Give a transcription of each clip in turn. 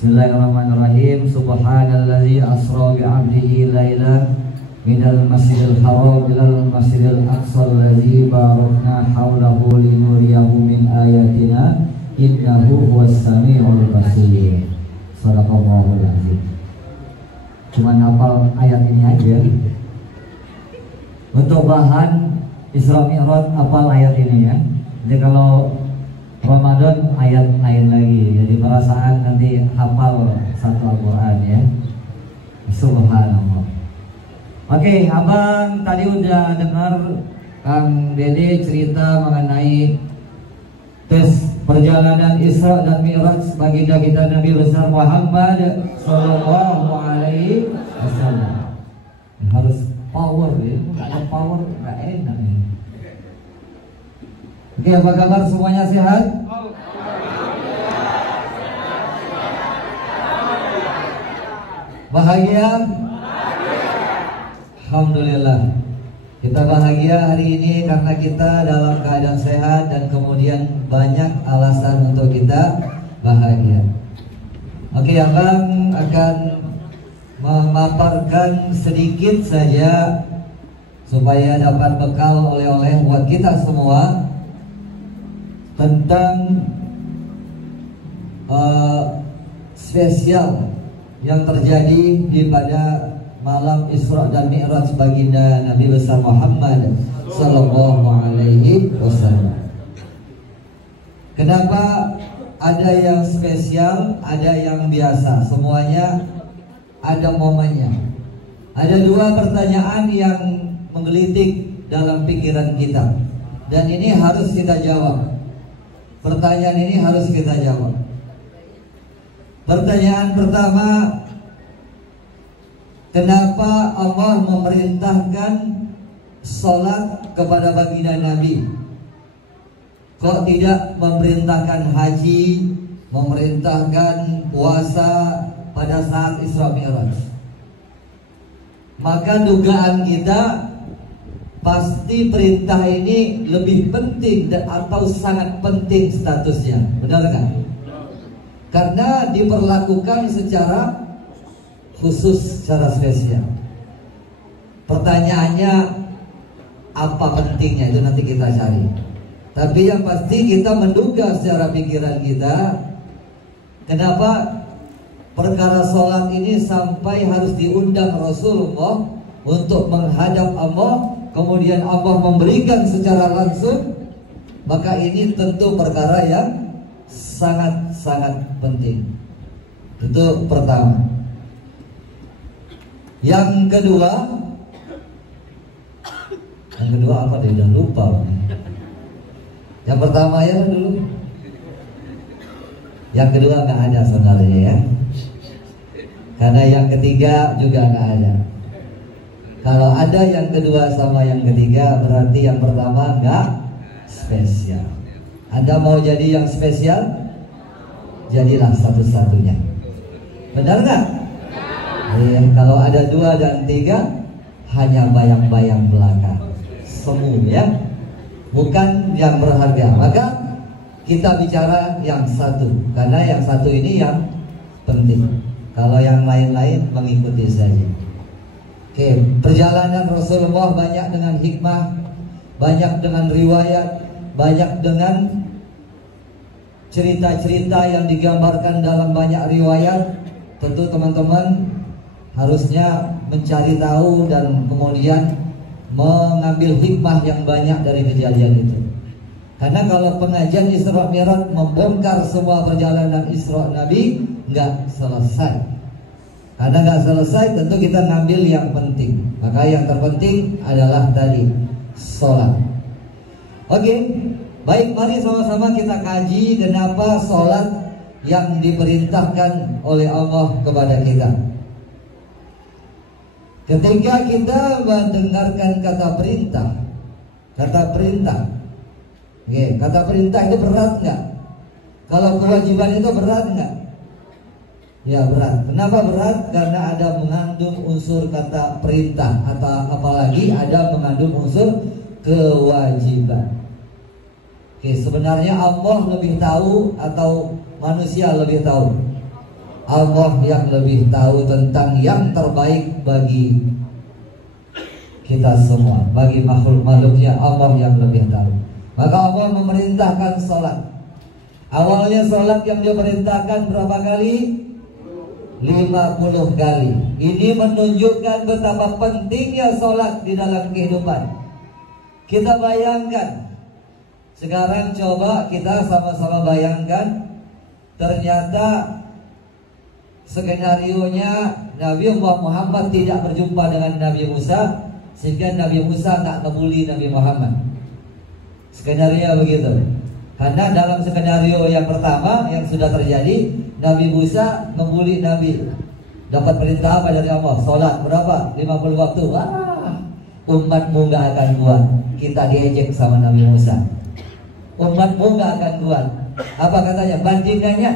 Bismillahirrahmanirrahim. Subhanalladzi asra bi'abdihi lailan minal masjidil haram ilal masjidil aqsa alladzi barakna haulahu linuriyahu min ayatina innahu huwas samiul basir. Shadaqallahul azim. Cuman hafal ayat ini aja. Untuk bahan Isra Mi'raj hafal ayat ini ya. Jadi kalau Ramadan ayat lain lagi, jadi perasaan nanti hafal satu Al-Quran ya. Subhanallah. Oke, abang tadi udah dengar Kang Dede cerita mengenai tes perjalanan Isra dan Mi'raj baginda kita Nabi besar Muhammad Sallallahu Alaihi Wasallam. Harus power ya, kalau power nggak enak ya. Oke, apa kabar semuanya, sehat? Bahagia? Alhamdulillah. Kita bahagia hari ini karena kita dalam keadaan sehat dan kemudian banyak alasan untuk kita bahagia. Oke, abang akan memaparkan sedikit saja supaya dapat bekal oleh-oleh buat kita semua tentang spesial yang terjadi di pada malam Isra dan Mi'raj baginda Nabi besar Muhammad Sallallahu Alaihi Wasallam. Kenapa ada yang spesial, ada yang biasa? Semuanya ada momennya. Ada dua pertanyaan yang menggelitik dalam pikiran kita, dan ini harus kita jawab. Pertanyaan ini harus kita jawab. Pertanyaan pertama, kenapa Allah memerintahkan sholat kepada baginda Nabi? Kok tidak memerintahkan haji, memerintahkan puasa pada saat Isra Mi'raj? Maka dugaan kita pasti perintah ini lebih penting atau sangat penting statusnya, benar kan? Karena diperlakukan secara khusus, secara spesial. Pertanyaannya apa pentingnya, itu nanti kita cari. Tapi yang pasti kita menduga secara pikiran kita, kenapa perkara sholat ini sampai harus diundang Rasulullah untuk menghadap Allah, kemudian Allah memberikan secara langsung. Maka ini tentu perkara yang sangat-sangat penting. Itu pertama. Yang kedua apa dia udah lupa. Yang pertama ya dulu. Yang kedua nggak ada sebenarnya ya. Karena yang ketiga juga nggak ada. Kalau ada yang kedua sama yang ketiga, berarti yang pertama nggak spesial. Anda mau jadi yang spesial? Jadilah satu-satunya. Benar nggak? Ya, kalau ada 2 dan 3, hanya bayang-bayang belaka. Semu ya, bukan yang berharga. Maka kita bicara yang satu, karena yang satu ini yang penting. Kalau yang lain-lain mengikuti saja. Oke, perjalanan Rasulullah banyak dengan hikmah, banyak dengan riwayat, banyak dengan cerita-cerita yang digambarkan dalam banyak riwayat. Tentu teman-teman harusnya mencari tahu dan kemudian mengambil hikmah yang banyak dari kejadian itu. Karena kalau pengajian Isra Mi'raj membongkar semua perjalanan Isra Nabi, nggak selesai. Karena nggak selesai, tentu kita ngambil yang penting. Maka yang terpenting adalah tadi sholat. Oke, baik, mari sama-sama kita kaji kenapa sholat yang diperintahkan oleh Allah kepada kita. Ketika kita mendengarkan kata perintah, kata perintah itu berat nggak? Kalau kewajiban itu berat nggak? Ya berat. Kenapa berat? Karena ada mengandung unsur kata perintah, atau apalagi ada mengandung unsur kewajiban. Oke, sebenarnya Allah lebih tahu atau manusia lebih tahu? Allah yang lebih tahu tentang yang terbaik bagi kita semua, bagi makhluk-makhluknya Allah yang lebih tahu. Maka Allah memerintahkan sholat. Awalnya sholat yang diperintahkan berapa kali? 50 kali. Ini menunjukkan betapa pentingnya sholat di dalam kehidupan. Kita bayangkan, sekarang coba kita sama-sama bayangkan, ternyata skenarionya Nabi Muhammad tidak berjumpa dengan Nabi Musa, sehingga Nabi Musa tak ngebully Nabi Muhammad. Skenario begitu. Karena dalam skenario yang pertama yang sudah terjadi, Nabi Musa membuli Nabi. Dapat perintah apa dari Allah? Sholat berapa? 50 waktu. Wah, umatmu gak akan kuat. Kita diejek sama Nabi Musa. Umatmu gak akan kuat. Apa katanya? Bandingannya,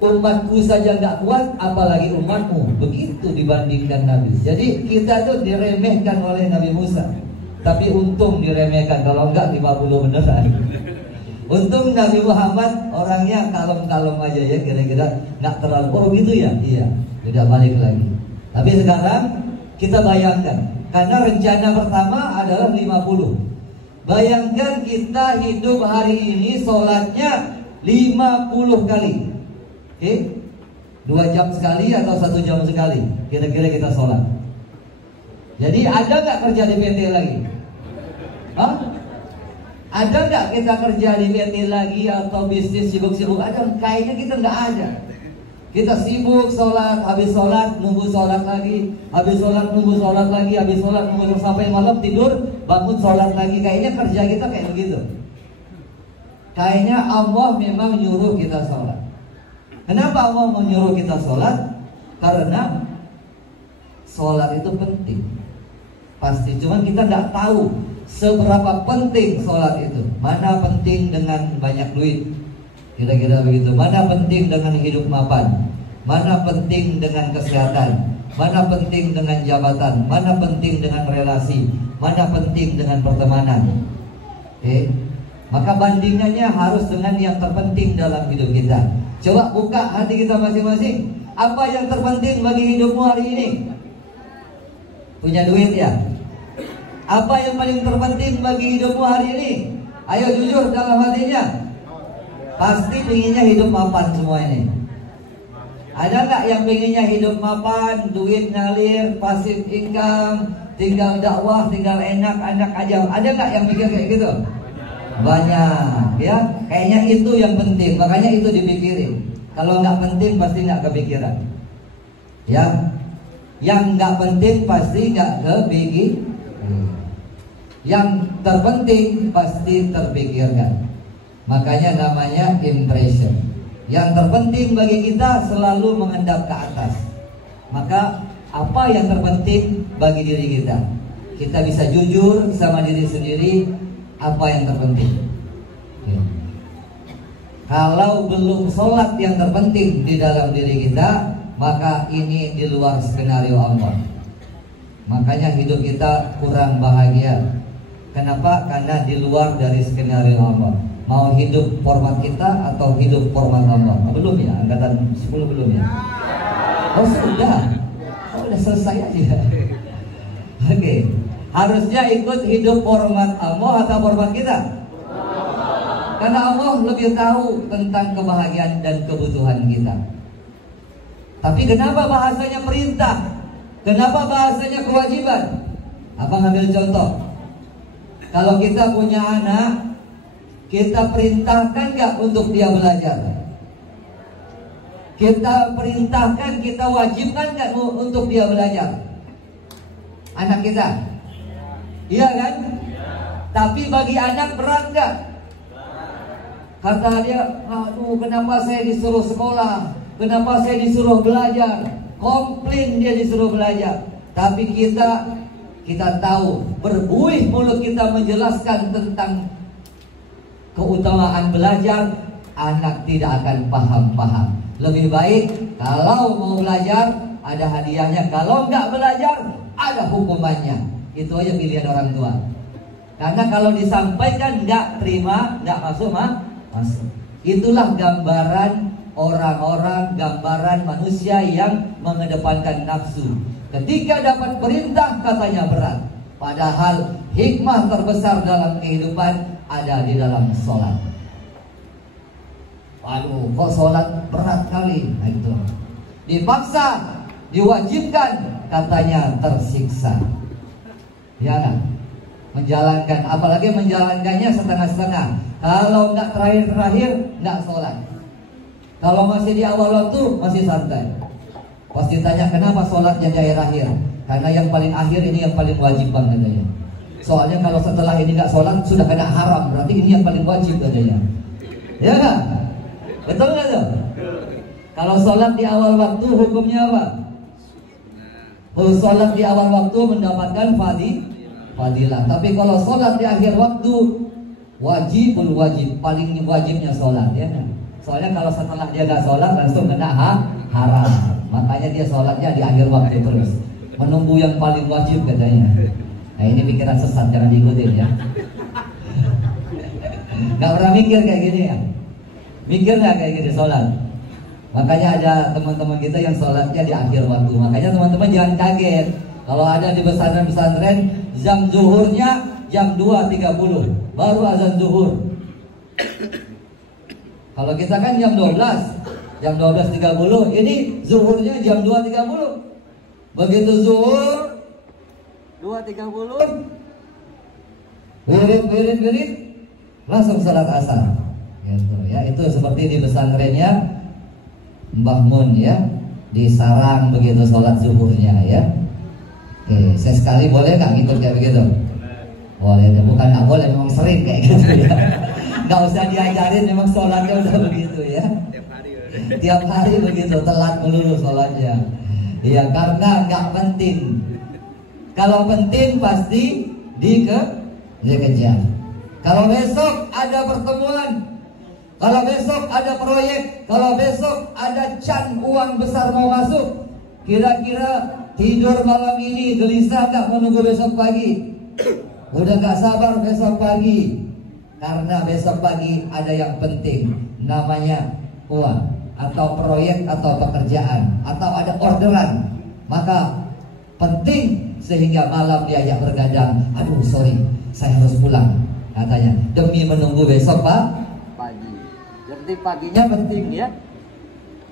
umatku saja gak kuat, apalagi umatmu. Begitu dibandingkan Nabi. Jadi kita tuh diremehkan oleh Nabi Musa. Tapi untung diremehkan, kalau enggak 50 beneran. Untung Nabi Muhammad orangnya kalem-kalem aja ya, kira-kira nggak terlalu, oh gitu ya, iya, tidak balik lagi. Tapi sekarang kita bayangkan, karena rencana pertama adalah 50. Bayangkan kita hidup hari ini sholatnya 50 kali. Oke? 2 jam sekali atau 1 jam sekali, kira-kira kita sholat. Jadi ada nggak kerja di PT lagi? Hah? Ada nggak kita kerja di PT lagi atau bisnis sibuk-sibuk? Ada? Kayaknya kita nggak ada. Kita sibuk sholat, habis sholat nunggu sholat lagi, habis sholat nunggu sholat lagi, habis sholat nunggu sampai malam tidur, bangun sholat lagi. Kayaknya kerja kita kayak begitu. Kayaknya Allah memang nyuruh kita sholat. Kenapa Allah menyuruh kita sholat? Karena sholat itu penting. Pasti, cuman kita nggak tahu seberapa penting sholat itu. Mana penting dengan banyak duit, kira-kira begitu. Mana penting dengan hidup mapan, mana penting dengan kesehatan, mana penting dengan jabatan, mana penting dengan relasi, mana penting dengan pertemanan. Maka bandingannya harus dengan yang terpenting dalam hidup kita. Coba buka hati kita masing-masing. Apa yang terpenting bagi hidupmu hari ini? Punya duit ya? Apa yang paling terpenting bagi hidupmu hari ini? Ayo jujur dalam hatinya. Pasti pengennya hidup mapan semua ini. Ada nggak yang pengennya hidup mapan, duit ngalir, pasif income, tinggal dakwah, tinggal enak-enak aja? Ada nggak yang mikir kayak gitu? Banyak ya. Kayaknya itu yang penting, makanya itu dipikirin. Kalau nggak penting pasti nggak kepikiran. Ya, yang nggak penting pasti nggak kepikiran. Yang terpenting pasti terpikirkan. Makanya namanya impression. Yang terpenting bagi kita selalu mengendap ke atas. Maka apa yang terpenting bagi diri kita? Kita bisa jujur sama diri sendiri. Apa yang terpenting? Kalau belum sholat yang terpenting di dalam diri kita, maka ini di luar skenario Allah. Makanya hidup kita kurang bahagia. Kenapa? Karena di luar dari skenario Allah. Mau hidup format kita atau hidup format Allah? Belum ya? Angkatan 10 belum ya? Oh sudah. Oh udah selesai aja. Oke. Harusnya ikut hidup format Allah atau format kita? Karena Allah lebih tahu tentang kebahagiaan dan kebutuhan kita. Tapi kenapa bahasanya perintah? Kenapa bahasanya kewajiban? Abang ambil contoh. Kalau kita punya anak, kita perintahkan gak untuk dia belajar? Kita perintahkan, kita wajibkan gak untuk dia belajar? Anak kita, iya kan? Tapi bagi anak berat gak? Kata dia, aduh kenapa saya disuruh sekolah? Kenapa saya disuruh belajar? Komplain dia disuruh belajar. Tapi kita tahu, berbuih mulut kita menjelaskan tentang keutamaan belajar, anak tidak akan paham-paham. Lebih baik kalau mau belajar ada hadiahnya, kalau nggak belajar ada hukumannya. Itu aja pilihan orang tua. Karena kalau disampaikan nggak terima, nggak masuk masuk. Itulah gambaran orang-orang gambaran manusia yang mengedepankan nafsu. Ketika dapat perintah katanya berat. Padahal hikmah terbesar dalam kehidupan ada di dalam sholat. Waduh, kok sholat berat kali? Nah, itu dipaksa, diwajibkan, katanya tersiksa. Ya kan? Menjalankan, apalagi menjalankannya setengah-setengah. Kalau nggak terakhir-terakhir, nggak sholat. Kalau masih di awal waktu, masih santai. Pasti tanya, kenapa sholatnya di akhir-akhir? Karena yang paling akhir ini yang paling wajib banget katanya. Soalnya kalau setelah ini nggak sholat, sudah kena haram. Berarti ini yang paling wajib katanya. Ya kan? Betul nggak tuh? Kalau sholat di awal waktu hukumnya apa? Kalau sholat di awal waktu mendapatkan fadilah. Tapi kalau sholat di akhir waktu wajibul wajib, paling wajibnya sholat ya. Soalnya kalau setelah dia nggak sholat langsung kena haram. Makanya dia sholatnya di akhir waktu terus. Menunggu yang paling wajib katanya. Nah ini pikiran sesat, jangan diikutin ya. Nggak pernah mikir kayak gini ya. Mikir nggak kayak gini sholat. Makanya ada teman-teman kita yang sholatnya di akhir waktu. Makanya teman-teman jangan kaget kalau ada di pesantren-pesantren jam zuhurnya jam 2.30 baru azan zuhur. Kalau kita kan jam 12.30, ini zuhurnya jam 2.30. Begitu zuhur 2.30 wirid langsung salat asar. Gitu ya, itu seperti di pesantrennya Mbah Mun ya, di Sarang begitu sholat zuhurnya ya. Oke, saya sekali boleh nggak ngikut kayak begitu? Boleh, bukan nggak boleh, memang sering kayak gitu ya. Nggak usah diajarin, memang sholatnya udah begitu ya. Tiap hari begitu, telat melulu sholatnya. Ya karena nggak penting. Kalau penting pasti dikejar. Kalau besok ada pertemuan, kalau besok ada proyek, kalau besok ada can uang besar mau masuk, kira-kira tidur malam ini gelisah nggak menunggu besok pagi? Udah nggak sabar besok pagi, karena besok pagi ada yang penting, namanya uang atau proyek atau pekerjaan atau ada orderan, maka penting sehingga malam diajak bergadang. Aduh sorry, saya harus pulang katanya demi menunggu besok pagi. Jadi paginya penting ya.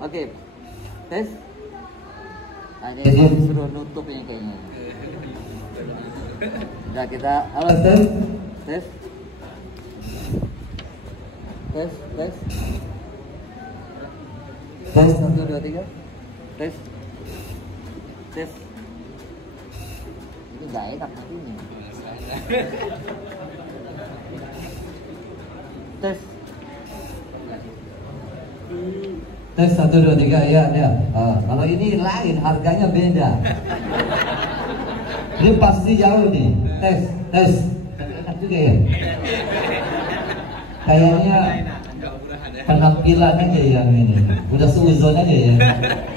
Oke, tes. Ada yang disuruh nutup ini kayaknya. Udah kita, halo tes. Tes. Tes. Tes 1 2 3. Tes. Tes. Ini nggak enak ini. Tes. Tes 1 2 3 ya. Kalau ini lain, harganya beda. Ini pasti jauh nih. Tes. Enak juga ya. Kayaknya penampilan aja yang ini. Udah seuzon aja ya.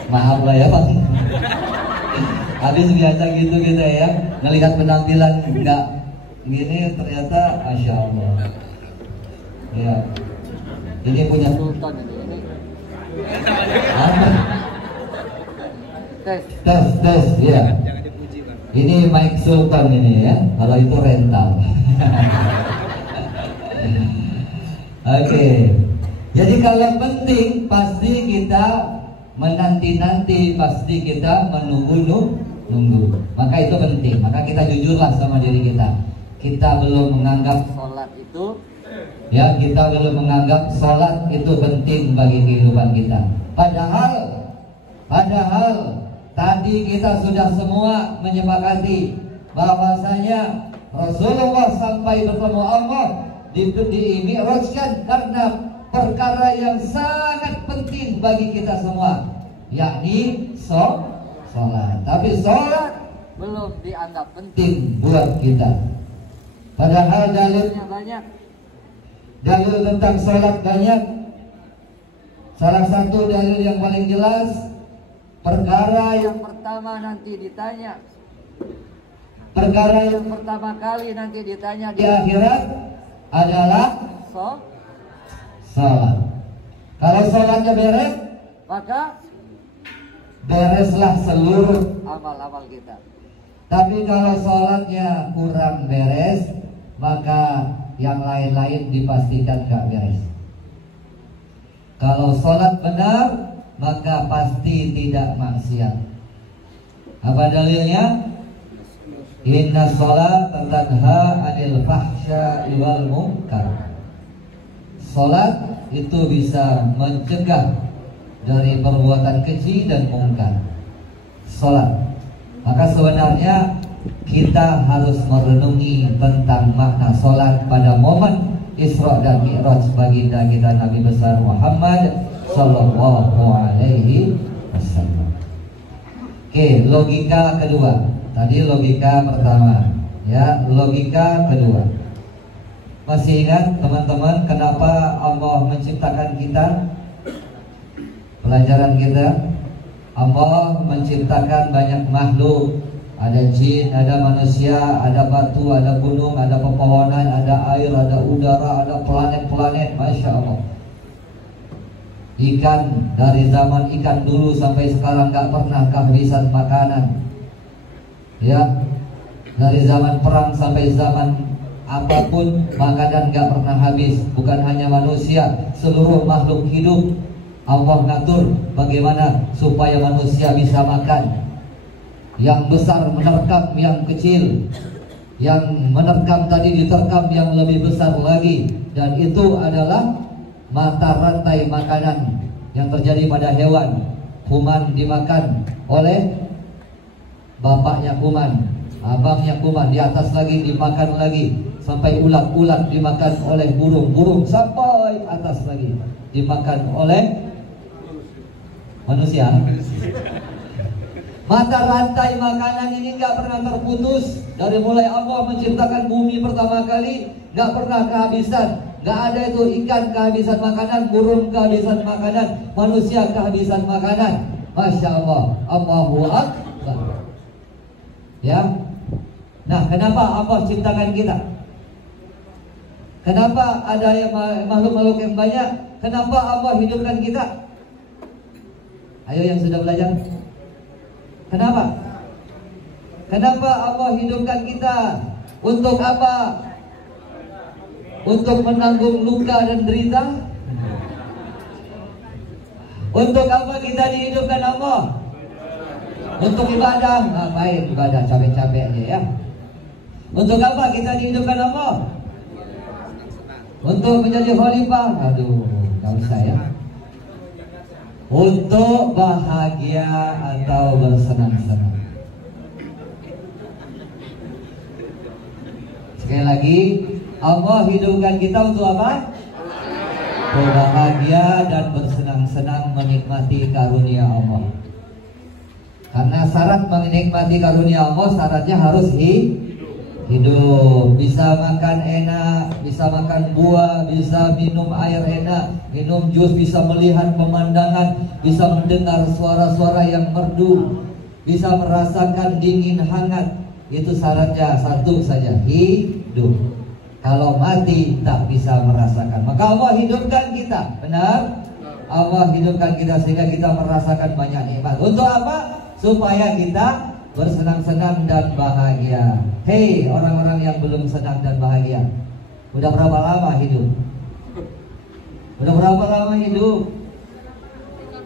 Maaf lah ya Pak. Habis biasa gitu kita ya, ngelihat penampilan enggak gini ternyata Masya Allah. Ya. Ini punya sultan ini. Tes ya. Ini Mike Sultan ini ya. Kalau itu rental. Oke. Jadi kalau penting pasti kita menanti-nanti, pasti kita menunggu. Maka itu penting. Maka kita jujurlah sama diri kita. Kita belum menganggap sholat itu ya, kita belum menganggap sholat itu penting bagi kehidupan kita. Padahal tadi kita sudah semua menyepakati bahwasanya Rasulullah sampai bertemu Allah di-mi'rajkan karena perkara yang sangat penting bagi kita semua, yakni sholat. Tapi sholat belum dianggap penting buat kita. Padahal dalilnya banyak. Dalil tentang sholat banyak. Salah satu dalil yang paling jelas, perkara yang pertama nanti ditanya, perkara yang pertama kali nanti ditanya di akhirat adalah sholat. Kalau sholatnya beres, maka bereslah seluruh amal-amal kita. Tapi kalau sholatnya kurang beres, maka yang lain-lain dipastikan gak beres. Kalau sholat benar, maka pasti tidak maksiat. Apa dalilnya? Inna sholat tanha anil fahsya'i wal munkar. Sholat itu bisa mencegah dari perbuatan keji dan mungkar. Sholat. Maka sebenarnya kita harus merenungi tentang makna sholat pada momen Isra dan Mi'raj baginda kita Nabi besar Muhammad Sallallahu Alaihi Wasallam. Oke, logika kedua. Tadi logika pertama, ya, logika kedua. Masih ingat teman-teman kenapa Allah menciptakan kita? Pelajaran kita, Allah menciptakan banyak makhluk. Ada jin, ada manusia, ada batu, ada gunung, ada pepohonan, ada air, ada udara, ada planet-planet. Masya Allah. Ikan, dari zaman ikan dulu sampai sekarang gak pernah kehabisan makanan. Ya, dari zaman perang sampai zaman apapun makanan gak pernah habis. Bukan hanya manusia, seluruh makhluk hidup Allah ngatur bagaimana supaya manusia bisa makan. Yang besar menerkam yang kecil, yang menerkam tadi diterkam yang lebih besar lagi. Dan itu adalah mata rantai makanan yang terjadi pada hewan. Kuman dimakan oleh bapaknya kuman, abangnya kuman, di atas lagi dimakan lagi, sampai ulat-ulat dimakan oleh burung-burung, sampai atas lagi dimakan oleh manusia. Mata rantai makanan ini gak pernah terputus. Dari mulai Allah menciptakan bumi pertama kali, gak pernah kehabisan. Gak ada itu ikan kehabisan makanan, burung kehabisan makanan, manusia kehabisan makanan. Masya Allah, Allahu Akbar. Ya, nah kenapa Allah ciptakan kita? Kenapa ada yang makhluk-makhluk yang banyak? Kenapa Allah hidupkan kita? Ayo yang sudah belajar. Kenapa? Kenapa Allah hidupkan kita? Untuk apa? Untuk menanggung luka dan derita? Untuk apa kita dihidupkan Allah? Untuk ibadah. Ngapain ibadah capek-capek aja ya? Untuk apa kita dihidupkan Allah? Untuk menjadi khalifah. Aduh, gak usah ya. Untuk bahagia atau bersenang-senang. Sekali lagi, Allah hidupkan kita untuk apa? Berbahagia dan bersenang-senang menikmati karunia Allah. Karena syarat menikmati karunia Allah, syaratnya harus hidup. Bisa makan enak, bisa makan buah, bisa minum air enak, minum jus, bisa melihat pemandangan, bisa mendengar suara-suara yang merdu, bisa merasakan dingin hangat. Itu syaratnya satu saja, hidup. Kalau mati tak bisa merasakan. Maka Allah hidupkan kita, benar? Allah hidupkan kita sehingga kita merasakan banyak nikmat. Untuk apa? Supaya kita bersenang-senang dan bahagia. Hei orang-orang yang belum senang dan bahagia, udah berapa lama hidup? Udah berapa lama hidup?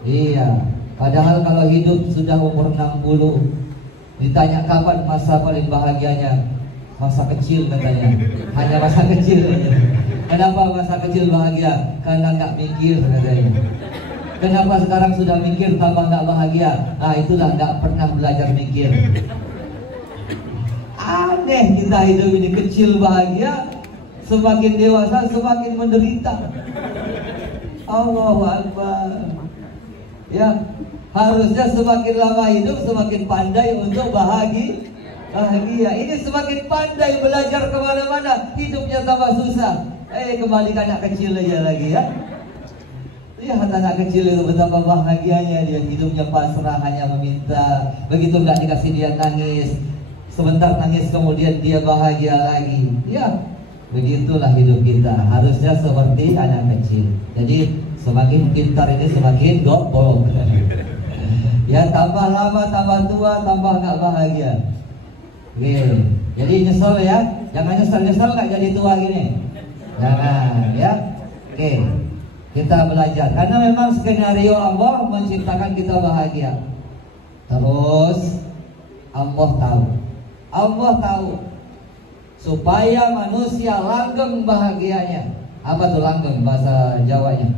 Iya, padahal kalau hidup sudah umur 60, ditanya kapan masa paling bahagianya, masa kecil katanya. Hanya masa kecil aja. Kenapa masa kecil bahagia? Karena nggak mikir katanya. Kenapa sekarang sudah mikir tambah nggak bahagia? Nah itulah nggak pernah belajar mikir. Aneh kita hidup ini, kecil bahagia, semakin dewasa semakin menderita. Allahu Akbar. Ya, harusnya semakin lama hidup semakin pandai untuk bahagia. Ini semakin pandai belajar kemana-mana, hidupnya tambah susah. Kembali ke anak kecil aja lagi ya. Lihat anak kecil itu betapa bahagianya, dia hidupnya pasrah, hanya meminta. Begitu nggak dikasih dia nangis, sebentar nangis kemudian dia bahagia lagi. Ya, begitulah hidup kita. Harusnya seperti anak kecil. Jadi Semakin pintar ini semakin goblok. Ya tambah lama, tambah tua, tambah nggak bahagia. Oke. Jadi nyesel ya, jangan nyesel nggak jadi tua gini. Jangan ya. Oke. Kita belajar karena memang skenario Allah menciptakan kita bahagia. Terus Allah tahu supaya manusia langgeng bahagianya. Apa tuh langgeng bahasa Jawanya?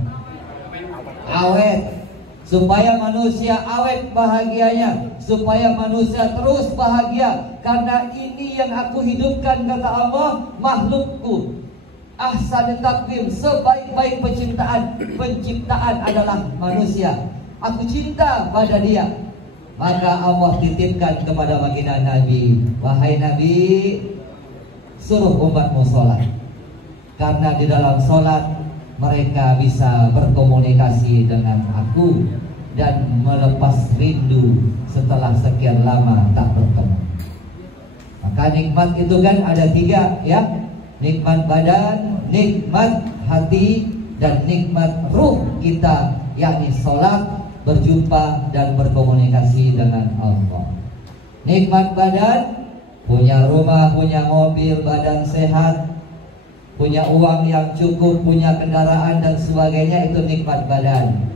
Awet. Supaya manusia awet bahagianya, supaya manusia terus bahagia. Karena ini yang aku hidupkan, kata Allah, makhlukku ahsan takvim, sebaik-baik penciptaan adalah manusia. Aku cinta pada dia. Maka Allah titipkan kepada baginda Nabi, wahai Nabi, suruh umatmu sholat. Karena di dalam sholat mereka bisa berkomunikasi dengan aku dan melepas rindu setelah sekian lama tak bertemu. Maka nikmat itu kan ada 3 ya. Nikmat badan, nikmat hati, dan nikmat ruh kita, yakni sholat, berjumpa dan berkomunikasi dengan Allah. Nikmat badan, punya rumah, punya mobil, badan sehat, punya uang yang cukup, punya kendaraan dan sebagainya, itu nikmat badan.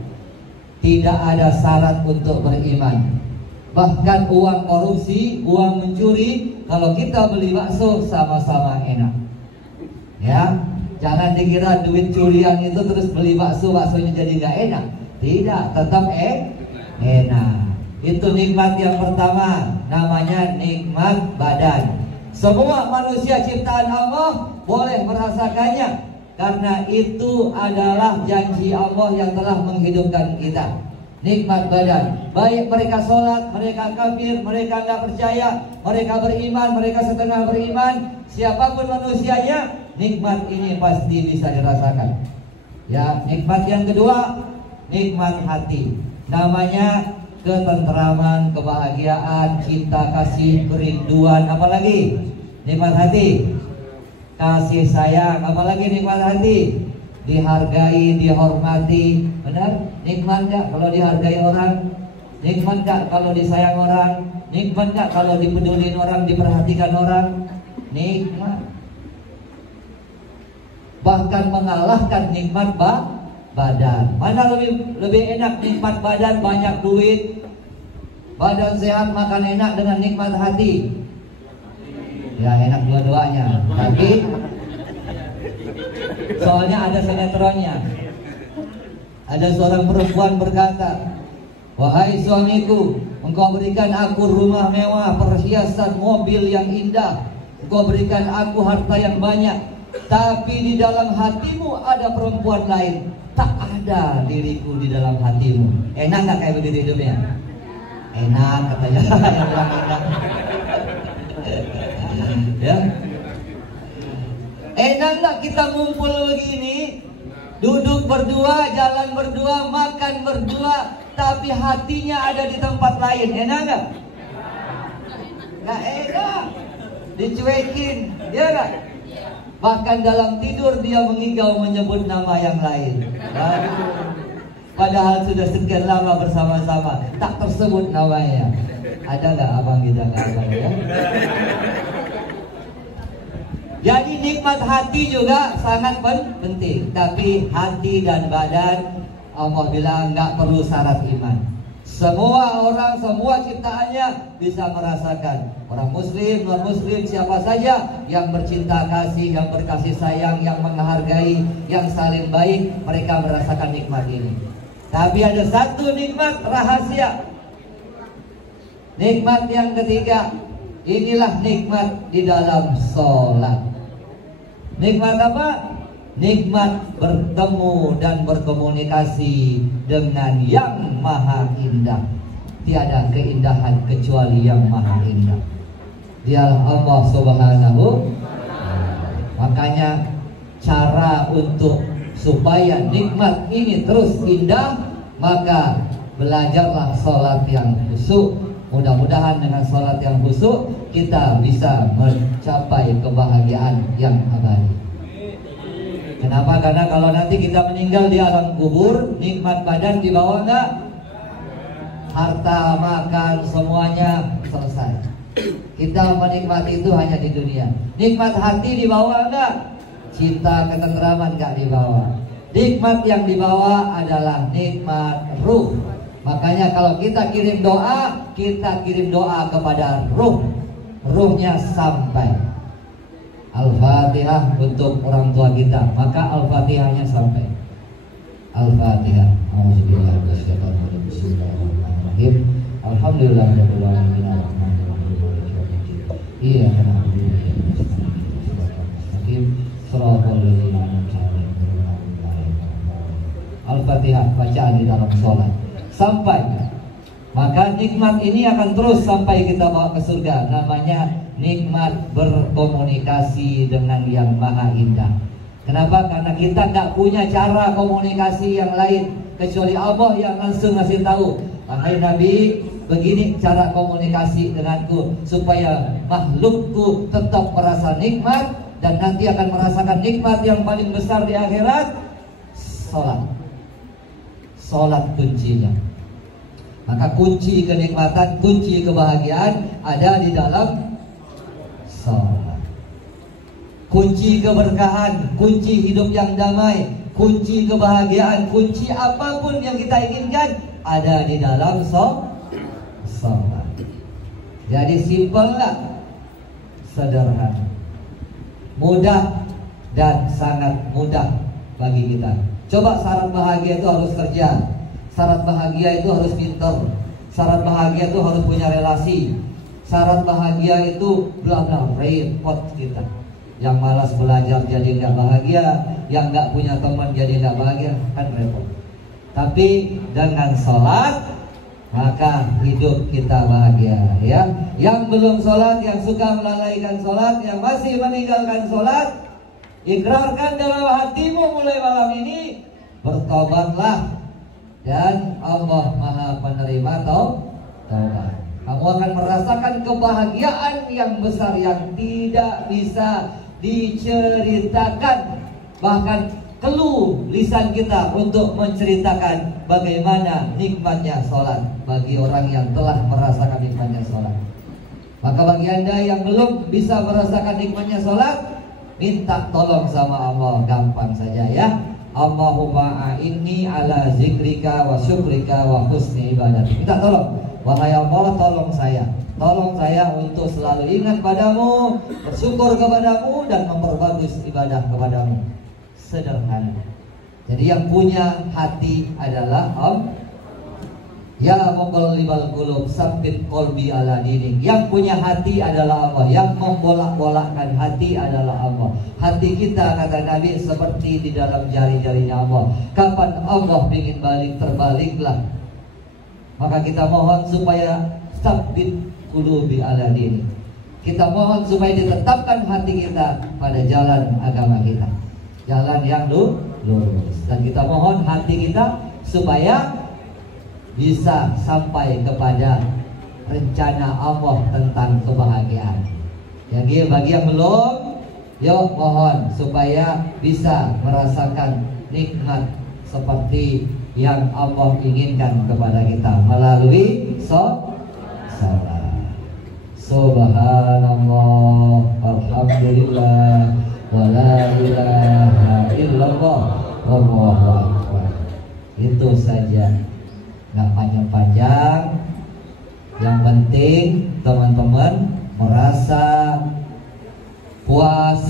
Tidak ada syarat untuk beriman. Bahkan uang korupsi, uang mencuri, kalau kita beli bakso sama-sama enak. Ya, jangan dikira duit curian itu terus beli baksonya jadi nggak enak. Tidak, tetap enak. Itu nikmat yang pertama, namanya nikmat badan. Semua manusia ciptaan Allah boleh merasakannya, karena itu adalah janji Allah yang telah menghidupkan kita. Nikmat badan, baik mereka sholat, mereka kafir, mereka nggak percaya, mereka beriman, mereka setengah beriman, siapapun manusianya, nikmat ini pasti bisa dirasakan. Ya, nikmat yang kedua, nikmat hati. Namanya ketentraman, kebahagiaan, cinta kasih, kerinduan, apalagi nikmat hati, kasih sayang, apalagi nikmat hati, dihargai, dihormati. Benar? Nikmat gak kalau dihargai orang? Nikmat gak kalau disayang orang? Nikmat gak kalau dipedulin orang, diperhatikan orang? Nikmat. Bahkan mengalahkan nikmat badan. Mana lebih enak? Nikmat badan, banyak duit, badan sehat, makan enak, dengan nikmat hati? Ya enak dua-duanya. Tapi soalnya ada sinetronnya. Ada seorang perempuan berkata, wahai suamiku, engkau berikan aku rumah mewah, perhiasan, mobil yang indah, engkau berikan aku harta yang banyak, tapi di dalam hatimu ada perempuan lain. Tak ada diriku di dalam hatimu. Enak gak kayak begitu hidupnya? Enak katanya. Yang bilang enak. Ya. Enak gak kita ngumpul begini, duduk berdua, jalan berdua, makan berdua, tapi hatinya ada di tempat lain? Enak gak? Gak enak. Dicuekin, ya gak? Bahkan dalam tidur dia mengigau menyebut nama yang lain. Padahal sudah sekian lama bersama-sama, tak tersebut namanya. Ada gak abang kita abang ya? Jadi nikmat hati juga sangat penting. Tapi hati dan badan, Allah bilang nggak perlu syarat iman. Semua orang, semua ciptaannya bisa merasakan. Orang muslim, non muslim, siapa saja yang bercinta kasih, yang berkasih sayang, yang menghargai, yang saling baik, mereka merasakan nikmat ini. Tapi ada satu nikmat rahasia. Nikmat yang ketiga, inilah nikmat di dalam sholat. Nikmat apa? Nikmat bertemu dan berkomunikasi dengan yang maha indah. Tiada keindahan kecuali yang maha indah. Dialah Allah Subhanahu. Makanya cara untuk supaya nikmat ini terus indah, maka belajarlah sholat yang khusyuk. Mudah-mudahan dengan sholat yang khusyuk kita bisa mencapai kebahagiaan yang abadi. Kenapa? Karena kalau nanti kita meninggal di alam kubur, nikmat badan dibawa enggak? Harta, makan, semuanya selesai. Kita menikmati itu hanya di dunia. Nikmat hati dibawa enggak? Cinta, ketentraman enggak dibawa. Nikmat yang dibawa adalah nikmat ruh. Makanya kalau kita kirim doa kepada ruh. Ruhnya sampai. Al-Fatihah untuk orang tua kita, maka Al-Fatihahnya sampai. Al-Fatihah. Bismillahirrahmanirrahim. Alhamdulillahirabbil alamin. Iya, Al-Fatihah bacaan di dalam sholat sampai. Maka nikmat ini akan terus sampai kita bawa ke surga. Namanya nikmat berkomunikasi dengan yang maha indah. Kenapa? Karena kita tidak punya cara komunikasi yang lain kecuali Allah yang langsung ngasih tahu. Makanya Nabi, begini cara komunikasi denganku supaya makhlukku tetap merasa nikmat dan nanti akan merasakan nikmat yang paling besar di akhirat. Sholat kuncinya. Maka kunci kenikmatan, kunci kebahagiaan ada di dalam sholat. Kunci keberkahan, kunci hidup yang damai, kunci kebahagiaan, kunci apapun yang kita inginkan ada di dalam sholat. Jadi simpel lah, sederhana, mudah dan sangat mudah bagi kita. Coba syarat bahagia itu harus kerja, syarat bahagia itu harus pintar, syarat bahagia itu harus punya relasi, syarat bahagia itu bla bla, repot kita. Yang malas belajar jadi nggak bahagia, yang nggak punya teman jadi nggak bahagia, kan repot. Tapi dengan sholat maka hidup kita bahagia, ya. Yang belum sholat, yang suka melalaikan sholat, yang masih meninggalkan sholat, ikrarkan dalam hatimu mulai malam ini, bertobatlah dan Allah Maha Penerima taubat. Kamu akan merasakan kebahagiaan yang besar yang tidak bisa diceritakan. Bahkan keluh lisan kita untuk menceritakan bagaimana nikmatnya sholat bagi orang yang telah merasakan nikmatnya sholat. Maka bagi Anda yang belum bisa merasakan nikmatnya sholat, minta tolong sama Allah, gampang saja ya. Allahumma a'inni ala zikrika wa syukrika wa husni ibadati. Minta tolong, wahai Allah, tolong saya untuk selalu ingat padamu, bersyukur kepadamu, dan memperbagus ibadah kepadamu. Sederhana. Jadi yang punya hati adalah Allah. Ya muqallibal qulub tsabbit qalbi ala dinik. Yang punya hati adalah Allah. Yang membolak-bolakkan hati adalah Allah. Hati kita, kata Nabi, seperti di dalam jari-jarinya Allah. Kapan Allah ingin balik, terbaliklah. Maka kita mohon supaya tsabbit qulubi ala dinik. Kita mohon supaya ditetapkan hati kita pada jalan agama kita, jalan yang lurus. Dan kita mohon hati kita supaya bisa sampai kepada rencana Allah tentang kebahagiaan. Jadi bagi yang belum, yuk mohon supaya bisa merasakan nikmat seperti yang Allah inginkan kepada kita melalui salat. Subhanallah, alhamdulillah, wala ilaha illallah, wallahu akbar. Itu saja, nggak panjang-panjang. Yang penting teman-teman merasa puas,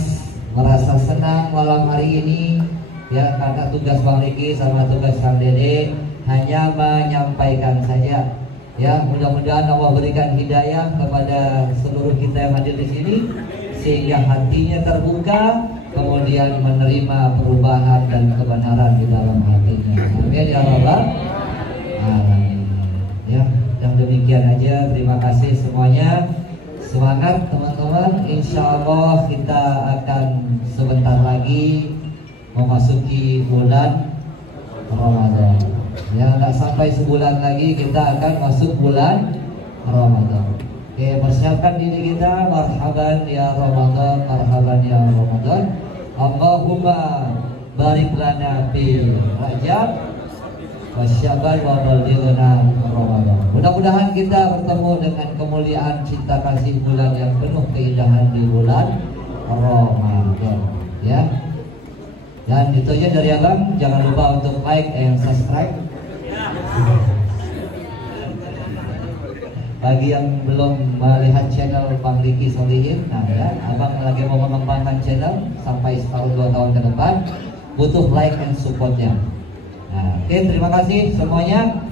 merasa senang malam hari ini, ya, karena tugas Bang Riki sama tugas Kang Dede hanya menyampaikan saja. Ya, mudah-mudahan Allah berikan hidayah kepada seluruh kita yang hadir di sini, sehingga hatinya terbuka, kemudian menerima perubahan dan kebenaran di dalam hatinya. Amin ya rabbal alamin. Ya, yang demikian aja. Terima kasih semuanya. Semangat teman-teman. Insya Allah kita akan sebentar lagi memasuki bulan Ramadan. Ya, nggak sampai sebulan lagi kita akan masuk bulan Ramadan. Oke, persiapkan diri kita. Marhaban ya Ramadan, marhaban ya Ramadan. Allahumma barik lana fil Rajab wasyaban wa ballighna Ramadan. Mudah-mudahan kita bertemu dengan kemuliaan cinta kasih bulan yang penuh keindahan di bulan Ramadan, ya. Dan itu aja dari abang. Jangan lupa untuk like and subscribe. Bagi yang belum melihat channel Bang Riki Solihin, nah ya, abang lagi mau mengembangkan channel sampai setahun 2 tahun ke depan, butuh like and supportnya. Nah, oke, terima kasih semuanya.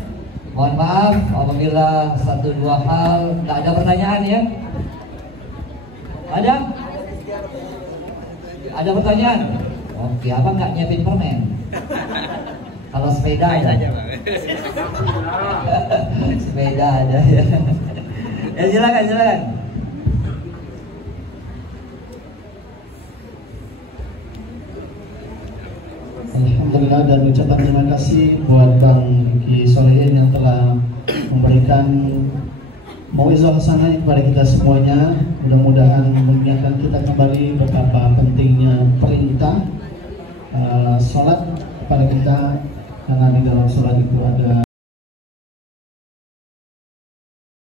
Mohon maaf apabila 1-2 hal nggak ada pertanyaan ya. Ada? Ada pertanyaan? Oke, abang nggak nyiapin permen. Kalau sepeda ada. Sepeda ada ya. Ya silakan, silakan. Alhamdulillah, dan ucapan terima kasih buat Bang Riki Solihin yang telah memberikan mauizah hasanah kepada kita semuanya. Mudah-mudahan mengingatkan kita kembali betapa pentingnya perintah sholat kepada kita, karena di dalam sholat itu ada